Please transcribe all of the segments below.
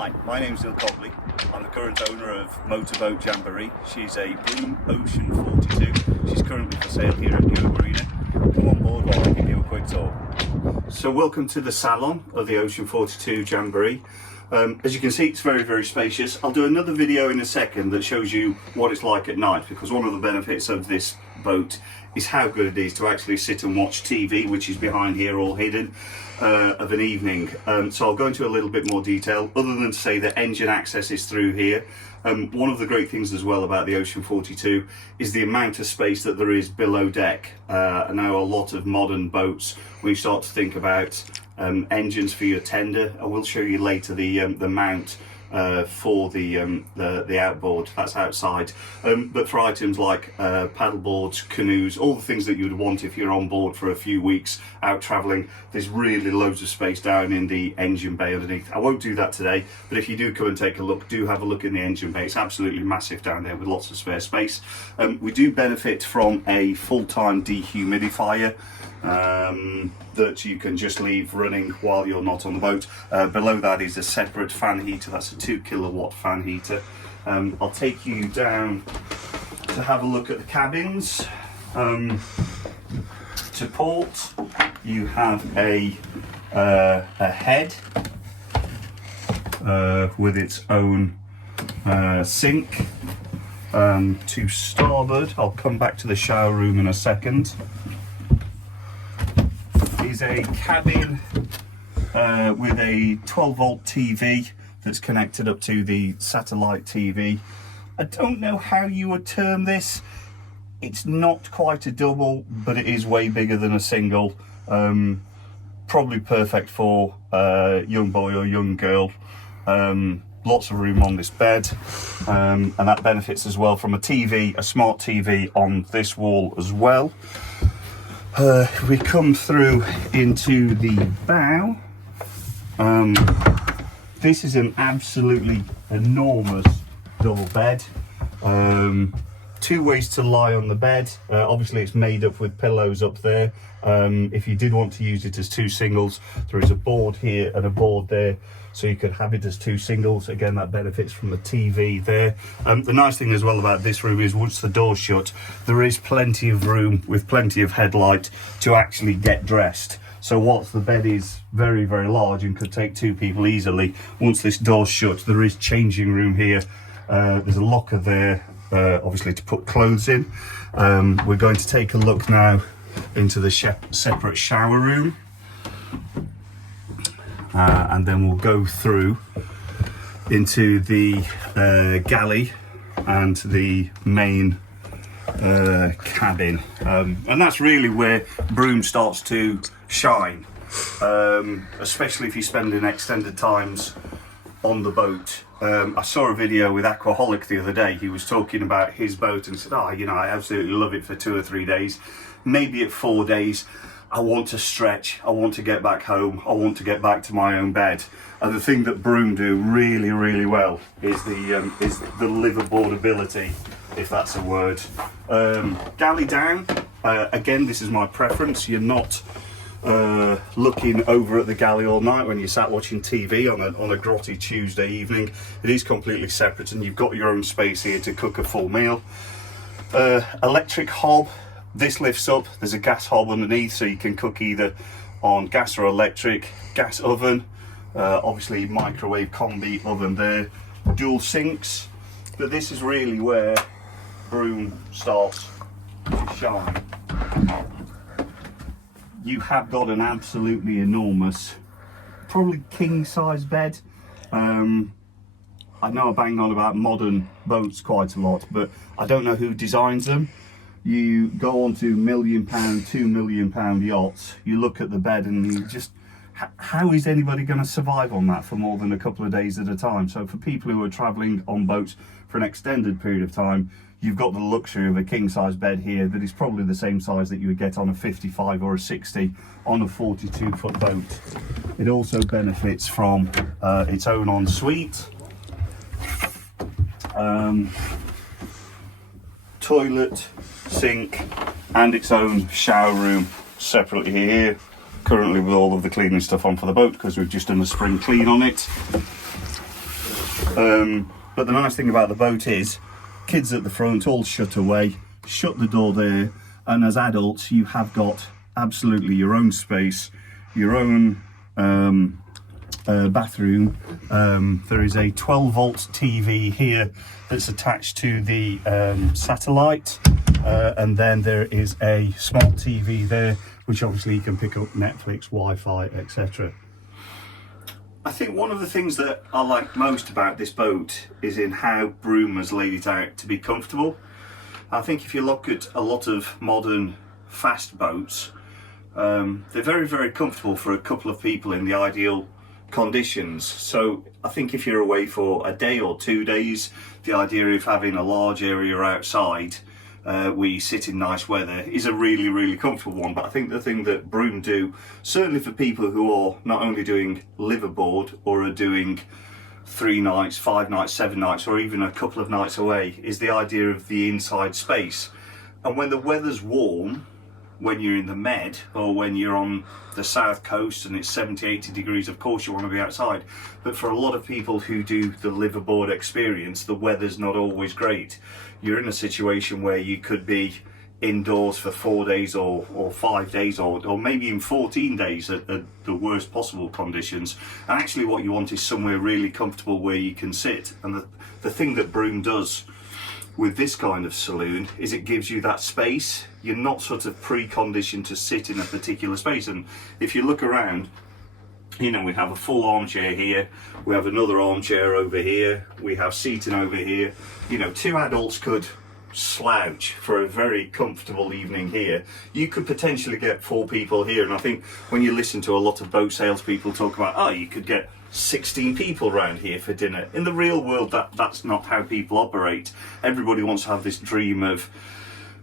Hi, my name's Neil Cobley. I'm the current owner of motorboat Jamboree. She's a Broom Ocean 42. She's currently for sale here at Newark Marina. Come on board while I give you a quick tour. So welcome to the Salon of the Ocean 42 Jamboree. As you can see, it's very, very spacious. I'll do another video in a second that shows you what it's like at night, because one of the benefits of this boat is how good it is to actually sit and watch TV, which is behind here all hidden, of an evening. So I'll go into a little bit more detail, other than to say that engine access is through here. One of the great things as well about the Ocean 42 is the amount of space that there is below deck. I know a lot of modern boats, when you start to think about engines for your tender, I will show you later the mount for the outboard. That's outside, but for items like paddle boards, canoes, all the things that you would want if you're on board for a few weeks out traveling, there's really loads of space down in the engine bay underneath. I won't do that today, but if you do come and take a look, do have a look in the engine bay. It's absolutely massive down there with lots of spare space. We do benefit from a full-time dehumidifier that you can just leave running while you're not on the boat. Below that is a separate fan heater. That's a 2 kilowatt fan heater. I'll take you down to have a look at the cabins. To port, you have a head with its own sink. To starboard, I'll come back to the shower room in a second, is a cabin with a 12 volt TV that's connected up to the satellite TV. I don't know how you would term this. It's not quite a double, but it is way bigger than a single. Probably perfect for a young boy or young girl. Lots of room on this bed, and that benefits as well from a TV, a smart TV on this wall as well. We come through into the bow. This is an absolutely enormous double bed. 2 ways to lie on the bed. Obviously it's made up with pillows up there. If you did want to use it as 2 singles, there is a board here and a board there, so you could have it as 2 singles. Again, that benefits from the TV there. The nice thing as well about this room is once the door's shut, there is plenty of room with plenty of headlight to actually get dressed. So whilst the bed is very, very large and could take 2 people easily, once this door's shut, there is changing room here. There's a locker there, obviously to put clothes in. We're going to take a look now into the separate shower room, and then we'll go through into the galley and the main cabin, and that's really where Broom starts to shine, especially if you're spending extended times on the boat. I saw a video with Aquaholic the other day. He was talking about his boat and said, you know, I absolutely love it for 2 or 3 days, maybe at 4 days. I want to stretch, I want to get back home, I want to get back to my own bed. And the thing that Broom do really, really well is the liverboardability, if that's a word. Galley down, again, this is my preference. You're not looking over at the galley all night when you're sat watching TV on a grotty Tuesday evening. It is completely separate, and you've got your own space here to cook a full meal. Electric hob. This lifts up, there's a gas hob underneath, so you can cook either on gas or electric. Gas oven, obviously microwave combi oven there, dual sinks. But this is really where Broom starts to shine. You have got an absolutely enormous, probably king size bed. I know I bang on about modern boats quite a lot, but I don't know who designs them. You go on to £1 million, £2 million yachts, you look at the bed and you just, how is anybody going to survive on that for more than a couple of days at a time? So for people who are travelling on boats for an extended period of time, you've got the luxury of a king size bed here that is probably the same size that you would get on a 55 or a 60 on a 42 foot boat. It also benefits from its own ensuite. Toilet, sink, and its own shower room separately here, currently with all of the cleaning stuff on for the boat because we've just done a spring clean on it. But the nice thing about the boat is, kids at the front, all shut away, shut the door there, and as adults you have got absolutely your own space, your own bathroom. There is a 12-volt TV here that's attached to the satellite, and then there is a smart TV there, which obviously you can pick up Netflix, Wi-Fi, etc. I think one of the things that I like most about this boat is in how Broom has laid it out to be comfortable. I think if you look at a lot of modern fast boats, they're very, very comfortable for a couple of people in the ideal conditions. So I think if you're away for a day or 2 days, the idea of having a large area outside where you sit in nice weather is a really, really comfortable one. But I think the thing that Broom do, certainly for people who are not only doing live aboard or are doing 3 nights, 5 nights, 7 nights, or even a couple of nights away, is the idea of the inside space. And when the weather's warm, when you're in the Med or when you're on the south coast and it's 70, 80 degrees, of course you want to be outside. But for a lot of people who do the live aboard experience, the weather's not always great. You're in a situation where you could be indoors for 4 days or 5 days or maybe even 14 days at the worst possible conditions. And actually what you want is somewhere really comfortable where you can sit. And the thing that Broom does with this kind of saloon is it gives you that space. You're not sort of preconditioned to sit in a particular space. And if you look around, you know, we have a full armchair here, we have another armchair over here, we have seating over here. You know, 2 adults could slouch for a very comfortable evening here. You could potentially get 4 people here, and I think when you listen to a lot of boat salespeople talk about, oh, you could get 16 people around here for dinner. In the real world, that's not how people operate. Everybody wants to have this dream of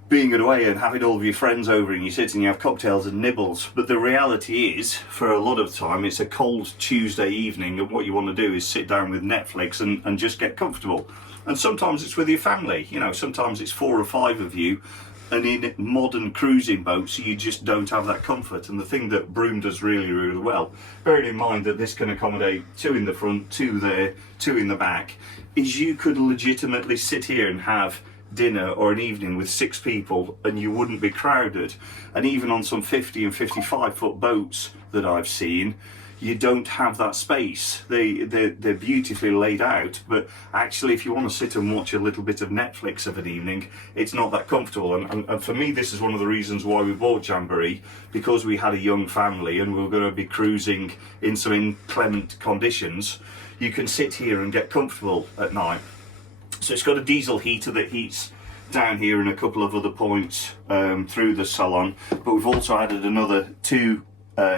being away and having all of your friends over and you sit and you have cocktails and nibbles. But the reality is, for a lot of the time, it's a cold Tuesday evening and what you want to do is sit down with Netflix and just get comfortable. And sometimes it's with your family, you know, sometimes it's 4 or 5 of you, and in modern cruising boats you just don't have that comfort. And the thing that Broom does really, really well, bearing in mind that this can accommodate 2 in the front, 2 there, 2 in the back, is you could legitimately sit here and have dinner or an evening with 6 people and you wouldn't be crowded. And even on some 50 and 55 foot boats that I've seen, you don't have that space. They're beautifully laid out, but actually if you want to sit and watch a little bit of Netflix of an evening, it's not that comfortable. And for me, this is one of the reasons why we bought Jamboree, because we had a young family and we were going to be cruising in some inclement conditions. You can sit here and get comfortable at night. So it's got a diesel heater that heats down here and a couple of other points through the Salon, but we've also added another 2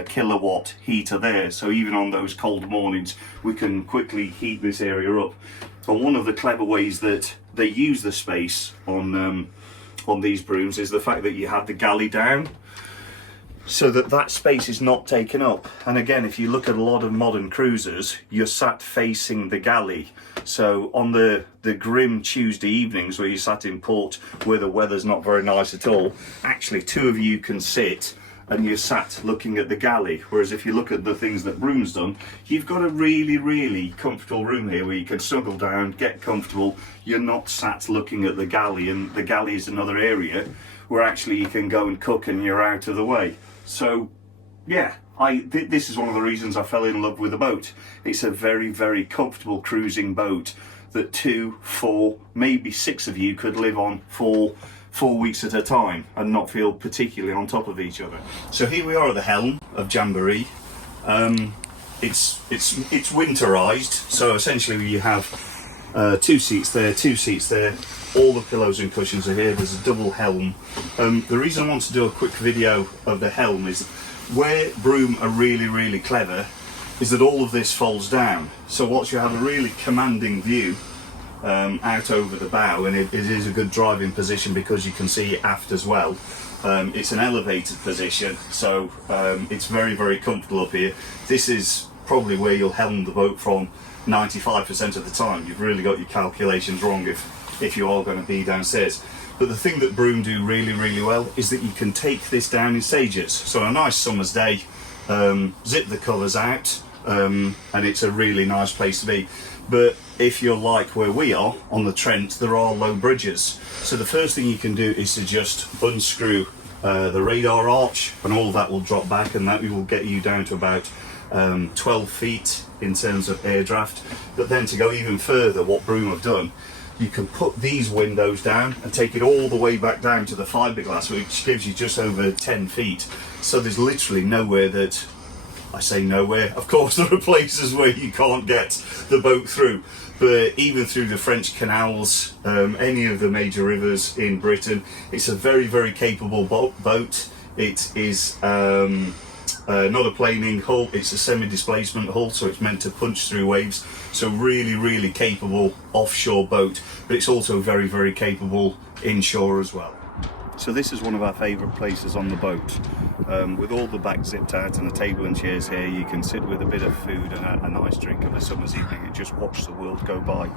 kilowatt heater there, so even on those cold mornings we can quickly heat this area up. And one of the clever ways that they use the space on these Brooms is the fact that you have the galley down, so that space is not taken up. And again, if you look at a lot of modern cruisers, you're sat facing the galley. So on the grim Tuesday evenings where you sat in port where the weather's not very nice at all, actually 2 of you can sit and you're sat looking at the galley. Whereas if you look at the things that Broom's done, you've got a really, really comfortable room here where you can snuggle down, get comfortable. You're not sat looking at the galley, and the galley is another area where actually you can go and cook and you're out of the way. So yeah, this is one of the reasons I fell in love with the boat. It's a very, very comfortable cruising boat that 2, 4, maybe 6 of you could live on for 4 weeks at a time and not feel particularly on top of each other. So here we are at the Helm of Jamboree. It's winterized, so essentially you have 2 seats there, 2 seats there. All the pillows and cushions are here. There's a double Helm. The reason I want to do a quick video of the Helm is where Broom are really, really clever is that all of this folds down. So once you have a really commanding view out over the bow, and it is a good driving position because you can see aft as well. It's an elevated position, so it's very, very comfortable up here. This is probably where you'll helm the boat from 95% of the time. You've really got your calculations wrong if you are going to be downstairs. But the thing that Broom do really, really well is that you can take this down in stages. So on a nice summer's day, zip the colours out, and it's a really nice place to be. But if you're like where we are on the Trent, there are low bridges. So the first thing you can do is to just unscrew the radar arch, and all that will drop back, and that will get you down to about 12 feet in terms of air draft. But then to go even further, what Broom have done, you can put these windows down and take it all the way back down to the fiberglass, which gives you just over 10 feet. So there's literally nowhere that, I say nowhere, of course there are places where you can't get the boat through, but even through the French canals, any of the major rivers in Britain, it's a very, very capable boat. It is not a planing hull, it's a semi-displacement hull, so it's meant to punch through waves. So really, really capable offshore boat, but it's also very, very capable inshore as well. So this is one of our favourite places on the boat. With all the back zipped out and the table and chairs here, you can sit with a bit of food and a nice drink of a summer's evening and just watch the world go by.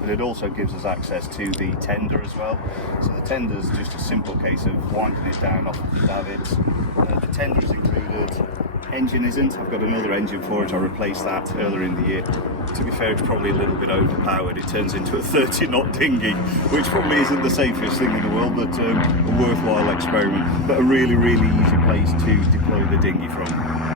But it also gives us access to the tender as well. So the tender is just a simple case of winding it down off of the davits. The tender is included. Engine isn't. I've got another engine for it. I replaced that earlier in the year. To be fair, it's probably a little bit overpowered. It turns into a 30-knot dinghy, which probably isn't the safest thing in the world, but a worthwhile experiment. But a really, really easy place to deploy the dinghy from.